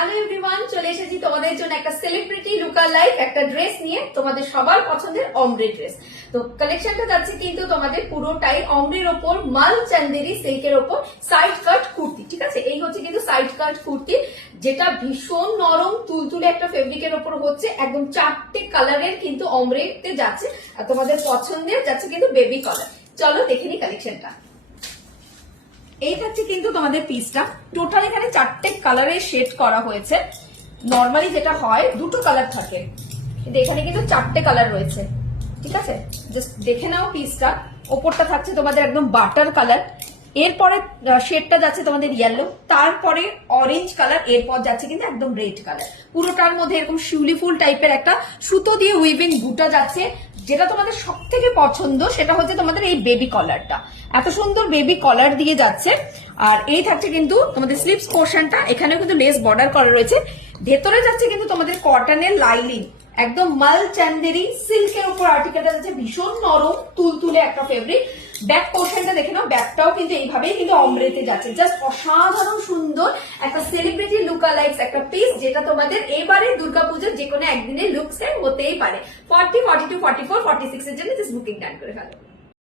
Hello everyone, চলে এসেছি তোমাদের জন্য একটা সেলিব্রিটি লুকার লাইক একটা ড্রেস নিয়ে, তোমাদের সবার পছন্দের অমরে ড্রেস। তো কালেকশনটা যাচ্ছে কিন্তু তোমাদের পুরোটাই অমরের ওপর মাল চান্দেরি সিল্কের ওপর সাইড কাট কুর্তি। ঠিক আছে, এই হচ্ছে কিন্তু সাইড কাট কুর্তি, যেটা ভীষণ নরম তুলতুলে একটা ফেব্রিকের ওপর হচ্ছে। একদম 4টে কালারের কিন্তু অমরেতে যাচ্ছে, আর তোমাদের পছন্দের যাচ্ছে কিন্তু বেবি কালার। চলো দেখে নি কালেকশনটা। এই থাকছে কিন্তু তোমাদের পিসটা, টোটাল এখানে 4টে কালারের শেড করা হয়েছে। নর্মালি যেটা হয় দুটো কালার থাকে, কিন্তু এখানে কিন্তু 4টে কালার রয়েছে। ঠিক আছে, জাস্ট দেখে নাও পিসটা। ওপরটা থাকছে তোমাদের একদম বাটার কালার, এরপরে শেডটা যাচ্ছে তোমাদের ইয়েলো, তারপরে অরেঞ্জ কালার, এরপর যাচ্ছে কিন্তু একদম রেড কালার। পুরোটার মধ্যে এরকম শিউলি ফুল টাইপের একটা সুতো দিয়ে উইভিং বুটা যাচ্ছে। যেটা তোমাদের সব থেকে পছন্দ সেটা হচ্ছে তোমাদের এই বেবি কলারটা, এত সুন্দর বেবি কলার দিয়ে যাচ্ছে। আর এই থাকছে কিন্তু তোমাদের স্লিপস পোর্শনটা, এখানেও কিন্তু লেস বর্ডার করা রয়েছে। ভেতরে যাচ্ছে কিন্তু তোমাদের কটনের লাইলিং, একদম মাল চান্দেরি সিল্কের উপর আর্টিকেলটা যাচ্ছে, ভীষণ নরম তুলতুলে একটা ফেব্রিক। ব্যাক পোর্শনটা দেখে নাও, ব্যাকটাও কিন্তু এইভাবেই কিন্তু অমরেতে যাচ্ছে। জাস্ট অসাধারণ সুন্দর একটা সেলিব্রিটি লুকালাইকস একটা পিস, যেটা তোমাদের এবারে দুর্গাপূজার যে কোনো একদিনের লুকস হতেই পারে। 40, 42, 44, 46 এর জন্য বুকিং ডান করে ফেলো।